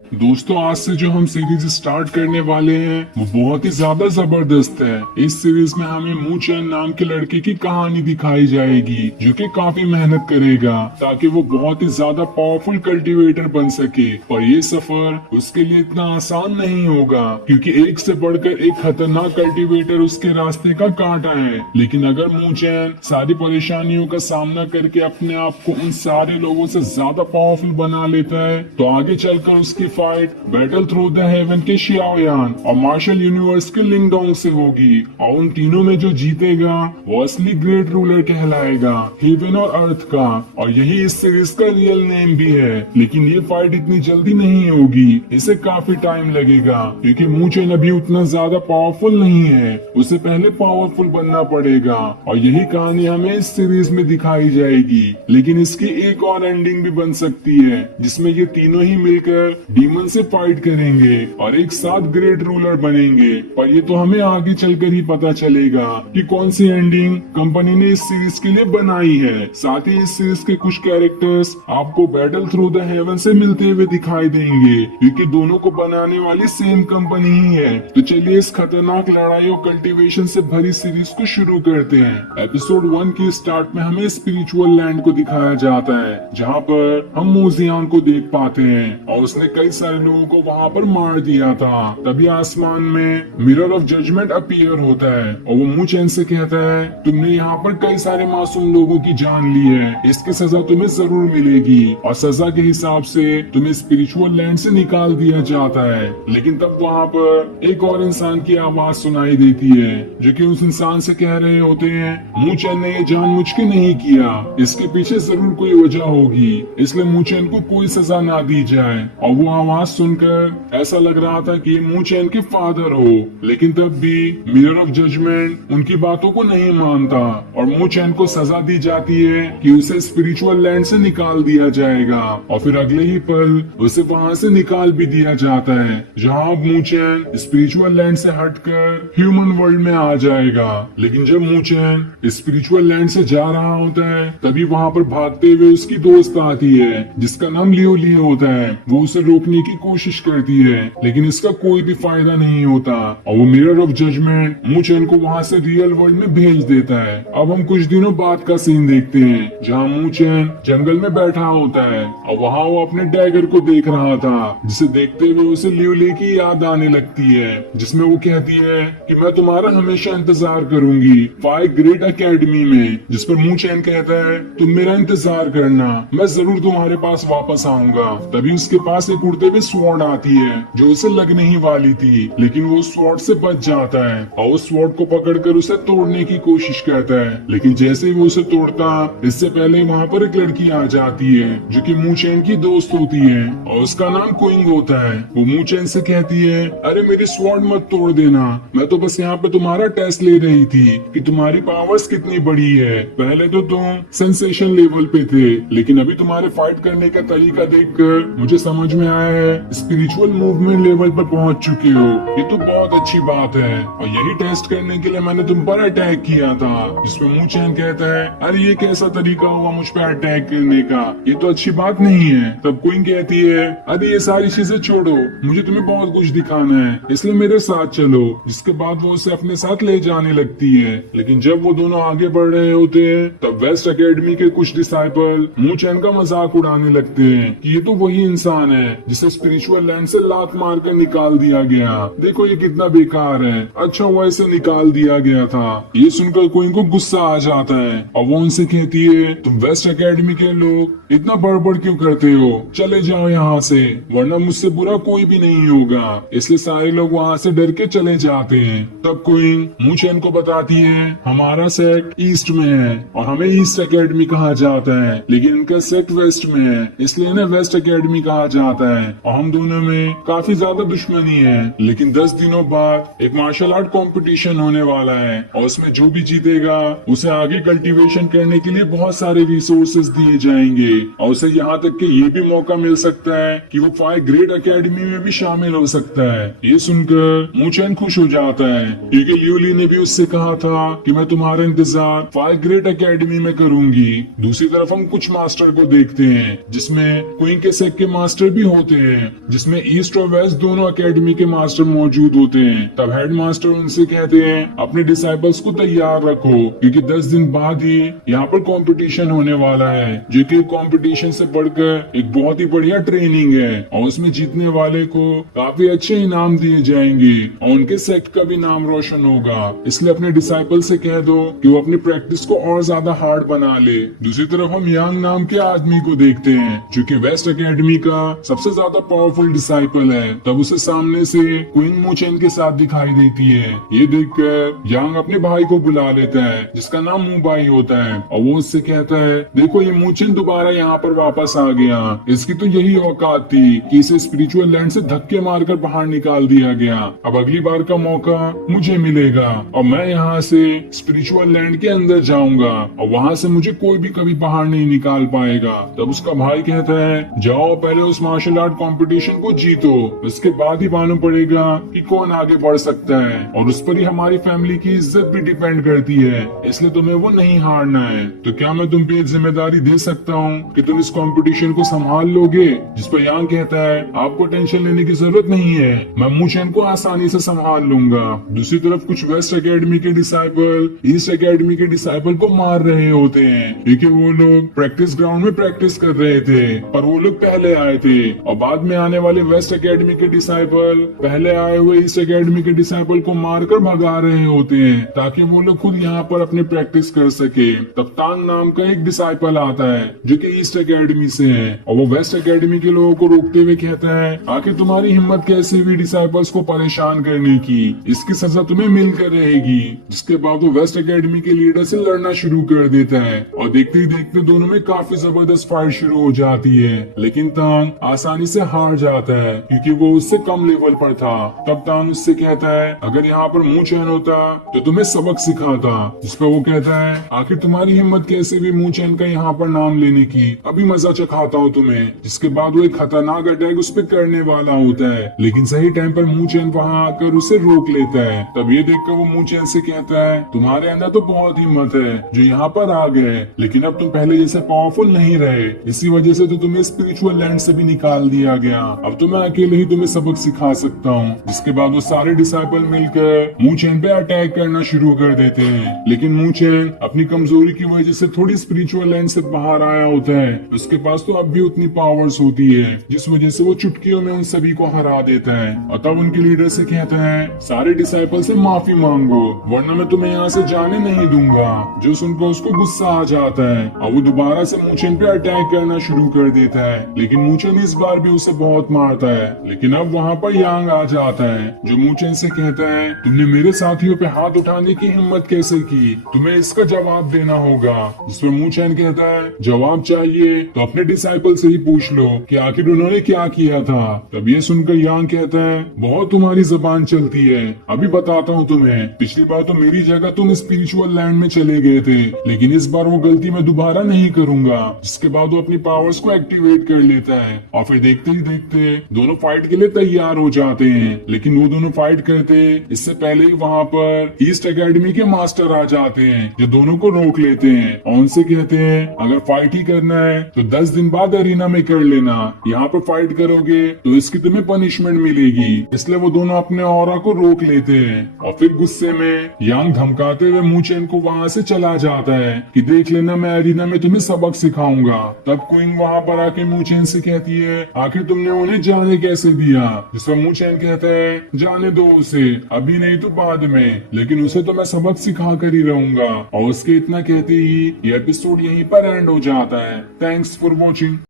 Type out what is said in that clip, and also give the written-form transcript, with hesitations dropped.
दोस्तों, आज से जो हम सीरीज स्टार्ट करने वाले हैं वो बहुत ही ज्यादा जबरदस्त है। इस सीरीज में हमें मू चैन नाम के लड़के की कहानी दिखाई जाएगी जो कि काफी मेहनत करेगा ताकि वो बहुत ही ज्यादा पावरफुल कल्टीवेटर बन सके। और ये सफर उसके लिए इतना आसान नहीं होगा क्योंकि एक से बढ़कर एक खतरनाक कल्टीवेटर उसके रास्ते का कांटा है। लेकिन अगर मू चैन सारी परेशानियों का सामना करके अपने आप को उन सारे लोगों से ज्यादा पावरफुल बना लेता है तो आगे चलकर उसकी fight battle through the haven के शियाओयान और मार्शल यूनिवर्स के लिंगडोंग से होगी। और उन तीनों में जो जीतेगा वो असली ग्रेट रूलर कहलाएगा, हेवन और अर्थ का। और यही इस सीरीज का रियल नेम भी है। लेकिन ये फाइट इतनी जल्दी नहीं होगी, इसे काफी टाइम लगेगा क्योंकि मू चैन अभी उतना ज्यादा पावरफुल नहीं है। उसे पहले पावरफुल बनना पड़ेगा और यही कहानी हमें इस सीरीज में दिखाई जाएगी। लेकिन इसकी एक और एंडिंग भी बन सकती है जिसमें ये तीनों ही मिलकर डीमन से फाइट करेंगे और एक साथ ग्रेट रूलर बनेंगे। पर ये तो हमें आगे चलकर ही पता चलेगा कि कौन सी एंडिंग कंपनी ने इस सीरीज के लिए बनाई है। साथ ही इस सीरीज के कुछ कैरेक्टर्स आपको बैटल थ्रू द हेवन से मिलते हुए दिखाई देंगे क्योंकि दोनों को बनाने वाली सेम कंपनी ही है। तो चलिए इस खतरनाक लड़ाई और कल्टीवेशन से भरी सीरीज को शुरू करते हैं। एपिसोड 1 की स्टार्ट में हमें स्पिरिचुअल लैंड को दिखाया जाता है जहाँ पर हम मूजियान को देख पाते हैं और उसने कई सारे लोगों को वहाँ पर मार दिया था। तभी आसमान में मिरर ऑफ जजमेंट अपीयर होता है और वो मू चैन से कहता है, तुमने यहाँ पर कई सारे मासूम लोगों की जान ली है, इसकी सजा तुम्हें जरूर मिलेगी। और सजा के हिसाब से तुम्हें स्पिरिचुअल लैंड से निकाल दिया जाता है। लेकिन तब वहाँ पर एक और इंसान की आवाज सुनाई देती है जो कि उस इंसान से कह रहे होते हैं, मू चैन ने ये जानबूझ के नहीं किया, इसके पीछे जरूर कोई वजह होगी, इसलिए मू चैन को कोई सजा ना दी जाए। और वो आवाज सुनकर ऐसा लग रहा था कि ये मू चैन के फादर हो। लेकिन तब भी मिरर ऑफ जजमेंट उनकी बातों को नहीं मानता और मू चैन को सजा दी जाती है कि उसे स्पिरिचुअल लैंड से निकाल दिया जाएगा। और फिर अगले ही पल उसे वहाँ से निकाल भी दिया जाता है जहाँ अब मू चैन स्पिरिचुअल लैंड से हटकर ह्यूमन वर्ल्ड में आ जाएगा। लेकिन जब मू चैन स्पिरिचुअल लैंड से जा रहा होता है तभी वहाँ पर भागते हुए उसकी दोस्त आती है जिसका नाम लियो ली होता है। वो उसे रोकने की कोशिश करती है लेकिन इसका कोई भी फायदा नहीं होता और वो मिरर ऑफ जजमेंट मू चैन को वहाँ से रियल वर्ल्ड में भेज देता है। अब हम कुछ दिनों बाद का सीन देखते हैं जहाँ मू चैन जंगल में बैठा होता है और वहाँ वो अपने डैगर को देख रहा था जिसे देखते हुए उसे लियो ली की याद आने लगती है जिसमें वो कहती है कि मैं तुम्हारा हमेशा इंतजार करूंगी फाइव ग्रेट अकेडमी में। जिस पर मू चैन कहता है, तुम मेरा इंतजार करना, मैं जरूर तुम्हारे पास वापस आऊंगा। तभी उसके पास एक उड़ते हुए स्वॉर्ड आती है जो उसे लगने ही वाली थी लेकिन वो स्वॉर्ड से बच जाता है और उस स्वॉर्ड को पकड़कर उसे तोड़ने की कोशिश करता है। लेकिन जैसे ही वो उसे तोड़ता इससे पहले वहाँ पर एक लड़की आ जाती है जो कि मू चैन की दोस्त होती है और उसका नाम क्विंग होता है। वो मू चैन से कहती है, अरे मेरी स्वॉर्ड मत तोड़ देना, मैं तो बस यहाँ पे तुम्हारा टेस्ट ले रही थी कि तुम्हारी पावर्स कितनी बड़ी है। पहले तो तुम सेंसेशन लेवल पे थे लेकिन अभी तुम्हारे फाइट करने का तरीका देखकर मुझे समझ में आया है स्पिरिचुअल मूवमेंट लेवल पर पहुंच चुके हो। ये तो बहुत अच्छी बात है और यही टेस्ट करने के लिए मैंने तुम पर अटैक किया था। जिसमें मू चैन कहता है, अरे ये कैसा तरीका हुआ मुझ पर अटैक करने का, ये तो अच्छी बात नहीं है। तब क्वीन कहती है, अरे ये सारी चीजें छोड़ो, मुझे तुम्हें बहुत कुछ दिखाना है इसलिए मेरे साथ चलो। जिसके बाद वो उसे अपने साथ ले जाने लगती है। लेकिन जब वो दोनों आगे बढ़ रहे होते हैं तब वेस्ट अकेडमी के कुछ डिसाइपल मू चैन का मजाक उड़ाने लगते हैं कि ये तो वही इंसान है जिसे स्पिरिचुअल लैंड से लात मार कर निकाल दिया गया, देखो ये कितना बेकार है, अच्छा हुआ इसे निकाल दिया गया था। ये सुनकर क्वीन को गुस्सा आ जाता है और वो उनसे कहती है, तुम वेस्ट अकेडमी के लोग इतना बड़बड़ क्यों करते हो, चले जाओ यहाँ से वरना मुझसे बुरा कोई भी नहीं होगा। इसलिए सारे लोग वहाँ से डर के चले जाते हैं। तब क्वीन मू चैन को बताती है, हमारा सेक्ट ईस्ट में है और हमें ईस्ट अकेडमी कहा जाता है लेकिन इनका सेक्ट वेस्ट में है इसलिए इन्हें वेस्ट अकेडमी कहा जाता है और हम दोनों में काफी ज्यादा दुश्मनी है। लेकिन 10 दिनों बाद एक मार्शल आर्ट कंपटीशन होने वाला है और उसमें जो भी जीतेगा उसे आगे कल्टीवेशन करने के लिए बहुत सारे रिसोर्सेज दिए जाएंगे और उसे यहाँ तक कि ये भी मौका मिल सकता है कि वो फाइव ग्रेट अकेडमी में भी शामिल हो सकता है। ये सुनकर मू चैन खुश हो जाता है क्योंकि लियो ली ने भी उससे कहा था कि मैं तुम्हारा इंतजार फाइव ग्रेट अकेडमी में करूंगी। दूसरी तरफ हम कुछ मास्टर को देखते हैं जिसमें क्वीन के सेक्ट के मास्टर भी होते हैं जिसमें ईस्ट और वेस्ट दोनों एकेडमी के मास्टर मौजूद होते हैं। तब हेड मास्टर उनसे कहते हैं अपने डिसाइपल्स को तैयार रखो क्योंकि 10 दिन बाद ही यहाँ पर कंपटीशन होने वाला है, जो कि कंपटीशन से बढ़कर एक बहुत ही बढ़िया ट्रेनिंग है और उसमें जीतने वाले को काफी अच्छे इनाम दिए जाएंगे और उनके सेक्ट का भी नाम रोशन होगा। इसलिए अपने डिसाइपल से कह दो कि वो अपनी प्रैक्टिस को और ज्यादा हार्ड बना ले। दूसरी तरफ हम यांग नाम के आदमी को देखते हैं जो कि वेस्ट एकेडमी का सबसे ज्यादा पावरफुल डिसाइपल है। तब उसे सामने से क्वीन मूचेन के साथ दिखाई देती है। ये देखकर यांग अपने भाई को बुला लेता है जिसका नाम मुबाई होता है और वो उससे कहता है देखो ये मूचेन दोबारा यहाँ पर वापस आ गया, इसकी तो यही औकात थी कि इसे स्पिरिचुअल लैंड से धक्के मारकर बाहर निकाल दिया गया। अब अगली बार का मौका मुझे मिलेगा और मैं यहाँ से स्पिरिचुअल लैंड के अंदर जाऊंगा और वहाँ से मुझे कोई भी कभी बाहर नहीं निकाल पाएगा। तब उसका भाई कहता है जाओ पहले उस मार्शल आर्ट कंपटीशन को जीतो, उसके बाद ही मालूम पड़ेगा कि कौन आगे बढ़ सकता है और उस पर ही हमारी फैमिली की इज्जत भी डिपेंड करती है, इसलिए तुम्हें वो नहीं हारना है। तो क्या मैं तुम पे जिम्मेदारी दे सकता हूँ कि तुम इस कंपटीशन को संभाल लोगे? जिस पर यांग कहता है आपको टेंशन लेने की जरूरत नहीं है, मैं मूचेन को आसानी से संभाल लूंगा। दूसरी तरफ कुछ वेस्ट एकेडमी के डिसाइपल ईस्ट एकेडमी के डिसाइपल को मार रहे होते हैं क्योंकि वो लोग प्रैक्टिस ग्राउंड में प्रैक्टिस कर रहे थे पर वो लोग पहले आए थे और बाद में आने वाले वेस्ट एकेडमी के डिसाइपल पहले आए हुए ईस्ट एकेडमी के डिसाइपल को मारकर भगा रहे होते हैं ताकि वो लोग खुद यहाँ पर अपनी प्रैक्टिस कर सके। तब तांग नाम का एक डिसाइपल आता है जो कि ईस्ट एकेडमी से है और वो वेस्ट एकेडमी के लोगों को रोकते हुए कहता है आखिर तुम्हारी हिम्मत कैसे हुई डिसाइपल्स को परेशान करने की, इसकी सजा तुम्हें मिलकर रहेगी। जिसके बाद वो वेस्ट एकेडमी के लीडर से लड़ना शुरू कर देता है और देखते ही देखते दोनों में काफी जबरदस्त फाइट शुरू हो जाती है, लेकिन तांग आसानी से हार जाता है क्योंकि वो उससे कम लेवल पर था। तब तांग उससे कहता है अगर यहाँ पर मूचेन होता तो तुम्हें सबक सिखाता। जिस पर वो कहता है आखिर तुम्हारी हिम्मत कैसे भी मूचेन का यहाँ पर नाम लेने की, अभी मजा चखाता हूँ तुम्हें। जिसके बाद वो एक खतरनाक अटैक उस पर करने वाला होता है लेकिन सही टाइम पर मूचेन वहाँ आकर उसे रोक लेता है। तब ये देखकर वो मूचेन से कहता है तुम्हारे अंदर तो बहुत हिम्मत है जो यहाँ पर आ गए, लेकिन अब तुम पहले जैसे पावरफुल नहीं रहे, इसी वजह से तो तुम्हें स्पिरिचुअल लैंड से भी निकाल दिया गया। अब तो मैं अकेले ही तुम्हें सबक सिखा सकता हूँ। जिसके बाद वो सारे डिसाइपल मिलकर मूचेन पे अटैक करना शुरू कर देते हैं, लेकिन मूचेन अपनी कमजोरी की वजह से थोड़ी स्पिरिचुअल लैंड से बाहर आया होता है। उसके पास तो अब भी उतनी पावर्स होती है जिस वजह से वो चुटकियों में उन सभी को हरा देता है और तब उनके लीडर से कहता है सारे डिसाइपल से माफी मांगो वरना मैं तुम्हें यहाँ से जाने नहीं दूंगा। जो सुनकर उसको गुस्सा आ जाता है और वो दोबारा से मूचेन पे अटैक करना शुरू कर देता है, लेकिन मूचेन इस बार भी उसे बहुत मारता है। लेकिन अब वहाँ पर यांग आ जाता है जो मूचेन से कहता है तुमने मेरे साथियों पे हाथ उठाने की हिम्मत कैसे की, तुम्हें इसका जवाब देना होगा। जिस पर मूचेन कहता है जवाब चाहिए तो अपने डिसाइपल से ही पूछ लो कि आखिर उन्होंने क्या किया था। तब ये सुनकर यांग कहता है बहुत तुम्हारी जबान चलती है, अभी बताता हूँ तुम्हें। पिछली बार तो मेरी जगह तुम स्पिरिचुअल लैंड में चले गए थे, लेकिन इस बार वो गलती मैं दोबारा नहीं करूंगा। जिसके बाद वो अपनी पावर्स को एक्टिवेट कर लेता है और फिर देखते ही देखते दोनों फाइट के लिए तैयार हो जाते हैं। लेकिन वो दोनों फाइट करते इससे पहले ही वहाँ पर ईस्ट एकेडमी के मास्टर आ जाते हैं जो दोनों को रोक लेते हैं और उनसे कहते हैं अगर फाइट ही करना है तो 10 दिन बाद अरीना में कर लेना, यहाँ पर फाइट करोगे तो इसकी तुम्हें पनिशमेंट मिलेगी। इसलिए वो दोनों अपने ऑरा को रोक लेते हैं और फिर गुस्से में यांग धमकाते हुए मूचेन को वहाँ से चला जाता है कि देख लेना मैं अरीना में तुम्हें सबक सिखाऊंगा। तब क्वीन वहाँ पर आके मूचेन से कहती है आखिर तुमने उन्हें जाने कैसे दिया। जिस पर मूचेन कहता है जाने दो उसे, अभी नहीं तो बाद में, लेकिन उसे तो मैं सबक सिखा कर ही रहूंगा। और उसके इतना कहते ही ये एपिसोड यहीं पर एंड हो जाता है। Thanks for watching.